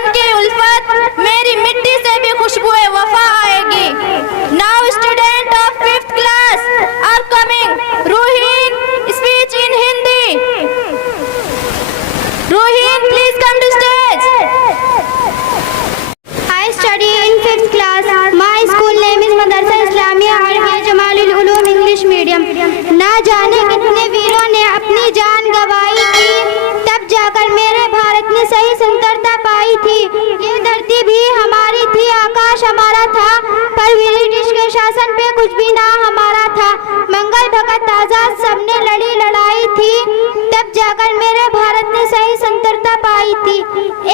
वतन की उल्फत, मेरी मिट्टी से भी खुशबुए वफा आएगी। Now student of 5th class are coming. Ruheen, speech in Hindi. Ruheen, please come to stage. I study in 5th class. My school name is Madrasa Islamia Arabia Jamalul Uloom English medium. ना जाने कितने वीरों ने अपनी जान गंवाई थी, तब जाकर मेरे भारत ने सही सुंदरता पाई थी। ये धरती भी हमारी थी, आकाश हमारा था, पर ब्रिटिश के शासन पे कुछ भी ना हमारा था। मंगल भगत आजाद सबने लड़ी लड़ाई थी, तब जाकर मेरे भारत ने सही सुंदरता पाई थी।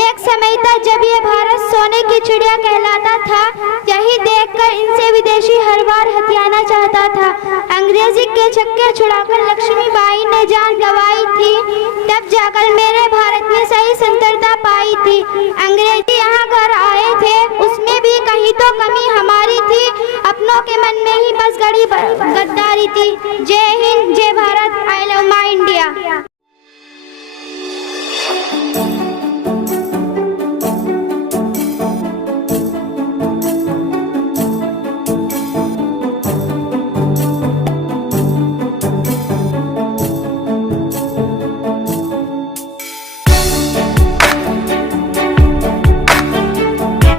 एक समय था जब ये भारत सोने की चिड़िया कहलाता था, यही देखकर इनसे विदेशी हर बार हथियाना चाहता था। अंग्रेजी के छक्के छुड़ाकर लक्ष्मीबाई ने जान गंवाई थी, तब जाकर मेरे भारत ने सही सुंदरता पाई थी। अंग्रेजी यहाँ घर आए थे, उसमें भी कहीं तो कमी हमारी थी, अपनों के मन में ही बस गड़ी गद्दारी थी। जय हिंद, जय भारत।